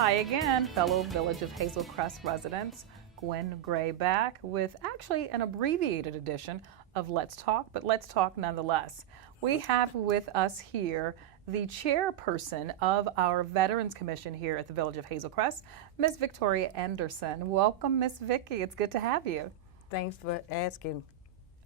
Hi again, fellow Village of Hazel Crest residents. Gwen Gray back with actually an abbreviated edition of Let's Talk, but Let's Talk nonetheless. We have with us here the chairperson of our Veterans Commission here at the Village of Hazel Crest, Ms. Victoria Anderson. Welcome, Ms. Vicki. It's good to have you. Thanks for asking.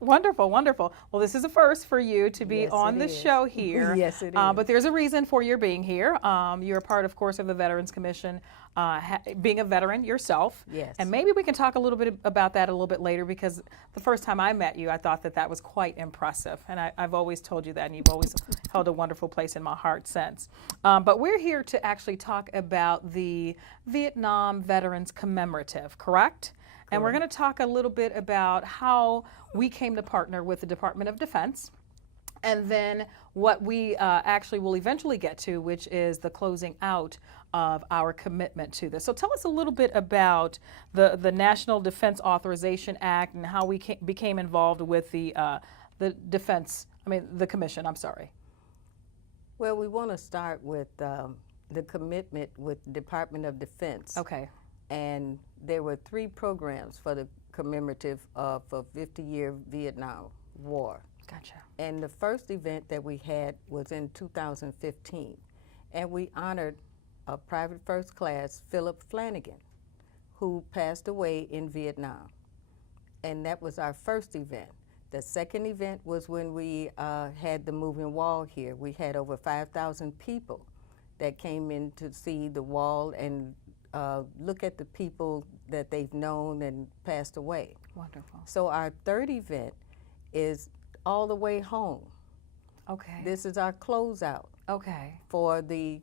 Wonderful, wonderful. Well, this is a first for you to be Yes, on it the is. show here. Yes, it is. But there's a reason for your being here. You're a part, of course, of the Veterans Commission, being a veteran yourself. Yes. And maybe we can talk a little bit about that a little bit later, because the first time I met you, I thought that that was quite impressive. And I've always told you that, and you've always held a wonderful place in my heart since. But we're here to actually talk about the Vietnam Veterans Commemorative, correct? And we're going to talk a little bit about how we came to partner with the Department of Defense, and then what we actually will eventually get to, which is the closing out of our commitment to this. So tell us a little bit about the National Defense Authorization Act and how we became involved with the the commission, I'm sorry. Well, we want to start with the commitment with the Department of Defense. Okay. And there were 3 programs for the commemorative of a 50-year Vietnam War. Gotcha. And the first event that we had was in 2015. And we honored a private first class, Philip Flanagan, who passed away in Vietnam. And that was our first event. The second event was when we had the moving wall here. We had over 5,000 people that came in to see the wall and look at the people that they've known and passed away. Wonderful. So our third event is all the way home. Okay. This is our closeout Okay. for the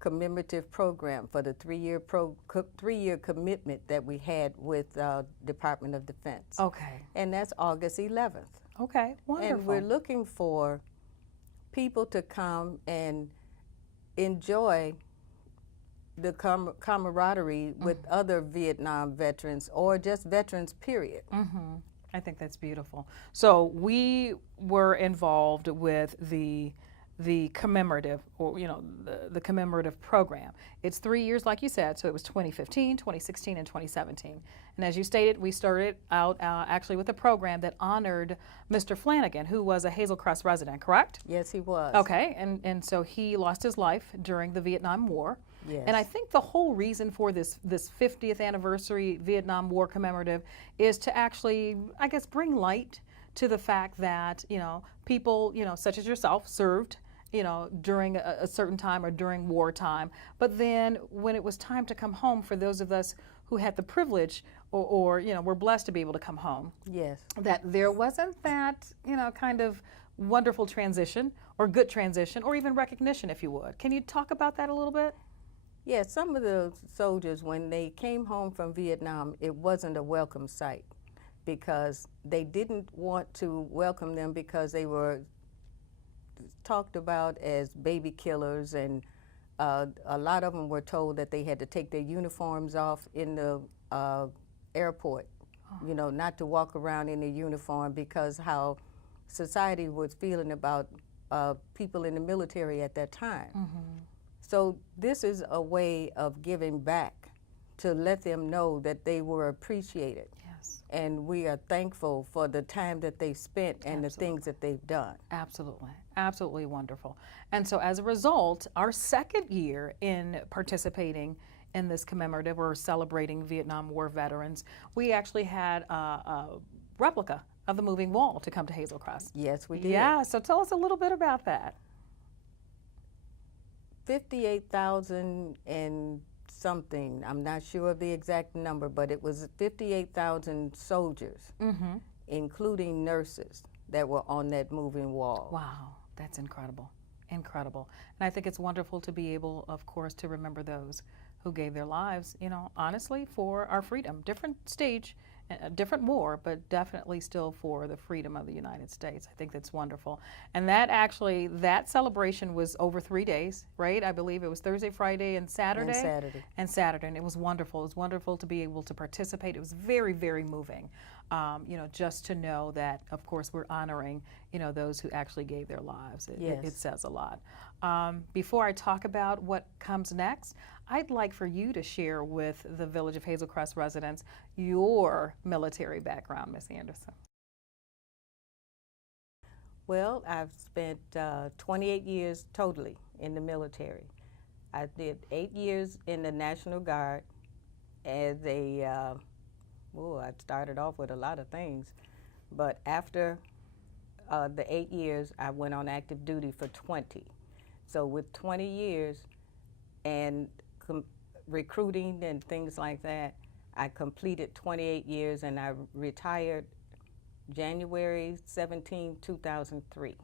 commemorative program, for the 3-year commitment that we had with Department of Defense. Okay. And that's August 11th. Okay. Wonderful. And we're looking for people to come and enjoy the camaraderie with other Vietnam veterans, or just veterans, period. Mm-hmm. I think that's beautiful. So we were involved with the commemorative, or the commemorative program. It's 3 years, like you said, so it was 2015, 2016, and 2017. And as you stated, we started out actually with a program that honored Mr. Flanagan, who was a Hazel Crest resident, correct? Yes, he was. Okay, and so he lost his life during the Vietnam War. Yes. And I think the whole reason for this 50th anniversary Vietnam War commemorative is to actually, I guess, bring light to the fact that, people, such as yourself served, during a certain time or during wartime. But then when it was time to come home, for those of us who had the privilege or were blessed to be able to come home, Yes. that there wasn't that, kind of wonderful transition or good transition or even recognition, if you would. Can you talk about that a little bit? Yeah, some of the soldiers, when they came home from Vietnam, it wasn't a welcome sight, because they didn't want to welcome them because they were talked about as baby killers, and a lot of them were told that they had to take their uniforms off in the airport, not to walk around in their uniform, because how society was feeling about people in the military at that time. Mm-hmm. So this is a way of giving back, to let them know that they were appreciated. Yes. And we are thankful for the time that they spent and the things that they've done. Absolutely. Absolutely wonderful. And so as a result, our second year in participating in this commemorative or celebrating Vietnam War veterans, we actually had a replica of the moving wall to come to Hazel Crest. Yes, we did. Yeah, so tell us a little bit about that. 58,000 and something, I'm not sure of the exact number, but it was 58,000 soldiers, Mm-hmm. including nurses, that were on that moving wall. Wow, that's incredible. Incredible. And I think it's wonderful to be able, of course, to remember those who gave their lives, honestly, for our freedom. Different stage, a different war, but definitely still for the freedom of the United States. I think that's wonderful. And that celebration was over 3 days, right? I believe it was Thursday, Friday, and Saturday. And Saturday. And it was wonderful. It was wonderful to be able to participate. It was very, very moving. just to know that, of course, we're honoring, those who actually gave their lives. It says a lot. Before I talk about what comes next, I'd like for you to share with the Village of Hazel Crest residents your military background, Ms. Anderson. Well, I've spent 28 years totally in the military. I did 8 years in the National Guard as I started off with a lot of things, but after the 8 years, I went on active duty for 20. So with 20 years and recruiting and things like that, I completed 28 years and I retired January 17, 2003.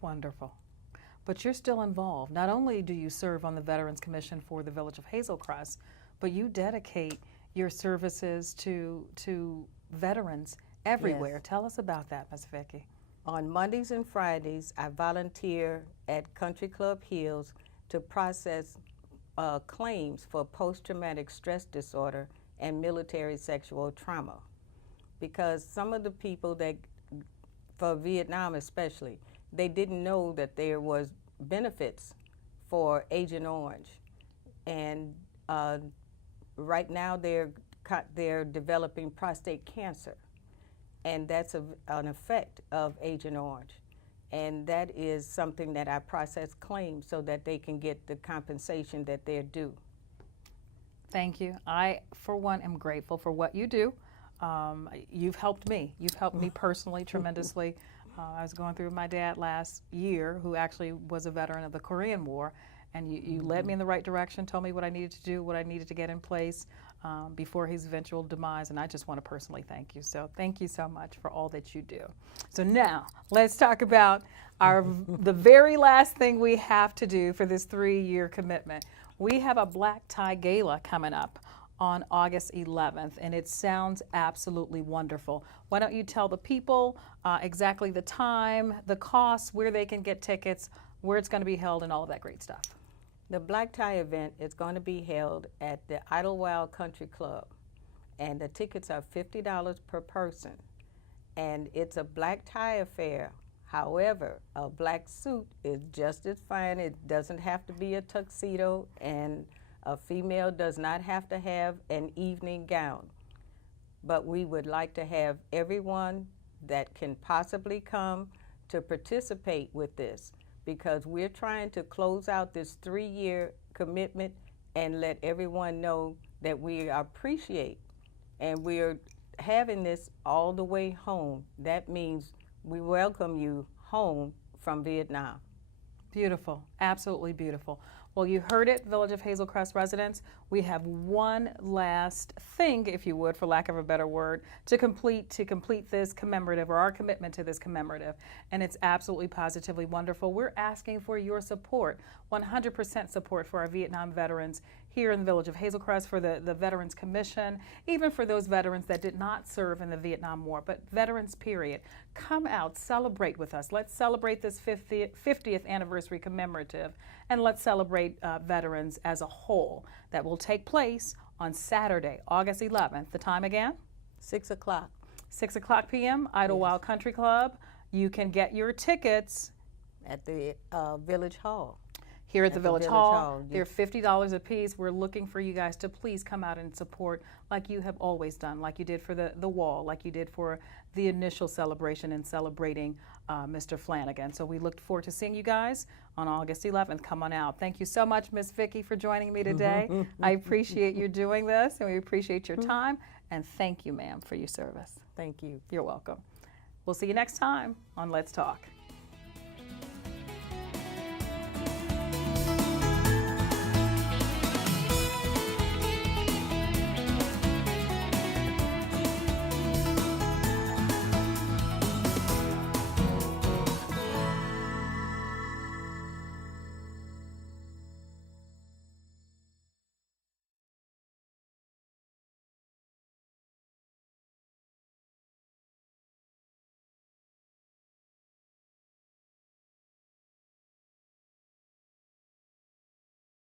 Wonderful. But you're still involved. Not only do you serve on the Veterans Commission for the Village of Hazel Crest, but you dedicate your services to veterans everywhere. Yes. Tell us about that, Ms. Vicki. On Mondays and Fridays, I volunteer at Country Club Hills to process claims for post-traumatic stress disorder and military sexual trauma. Because some of the people that, for Vietnam especially, they didn't know that there was benefits for Agent Orange. And right now they're developing prostate cancer. And that's an effect of Agent Orange. And that is something that I process claims so that they can get the compensation that they're due. Thank you. I, for one, am grateful for what you do. You've helped me. You've helped me personally tremendously. I was going through with my dad last year, who actually was a veteran of the Korean War, and you led me in the right direction, told me what I needed to do, what I needed to get in place before his eventual demise, and I just want to personally thank you. So thank you so much for all that you do. So now, let's talk about the very last thing we have to do for this 3-year commitment. We have a black tie gala coming up on August 11th, and it sounds absolutely wonderful. Why don't you tell the people exactly the time, the costs, where they can get tickets, where it's going to be held, and all of that great stuff. The black tie event is going to be held at the Idlewild Country Club, and the tickets are $50 per person, and it's a black tie affair. However, a black suit is just as fine. It doesn't have to be a tuxedo, and a female does not have to have an evening gown. But we would like to have everyone that can possibly come to participate with this, because we're trying to close out this 3-year commitment and let everyone know that we appreciate, and we're having this all the way home. That means we welcome you home from Vietnam. Beautiful, absolutely beautiful. Well, you heard it, Village of Hazel Crest residents. We have one last thing, if you would, for lack of a better word, to complete this commemorative, or our commitment to this commemorative, and it's absolutely positively wonderful. We're asking for your support, 100% support for our Vietnam veterans here in the Village of Hazel Crest, for the Veterans Commission, even for those veterans that did not serve in the Vietnam War, but veterans, period. Come out, celebrate with us. Let's celebrate this 50th anniversary commemorative, and let's celebrate veterans as a whole. That will take place on Saturday, August 11th. The time again? 6 o'clock. 6 o'clock p.m., Idlewild Country Club. You can get your tickets At the Village Hall. Here at the Village Hall. They're $50 a piece. We're looking for you guys to please come out and support like you have always done, like you did for the wall, like you did for the initial celebration and celebrating Mr. Flanagan. So we look forward to seeing you guys on August 11th. Come on out. Thank you so much, Ms. Vicki, for joining me today. I appreciate you doing this, and we appreciate your time. And thank you, ma'am, for your service. Thank you. You're welcome. We'll see you next time on Let's Talk.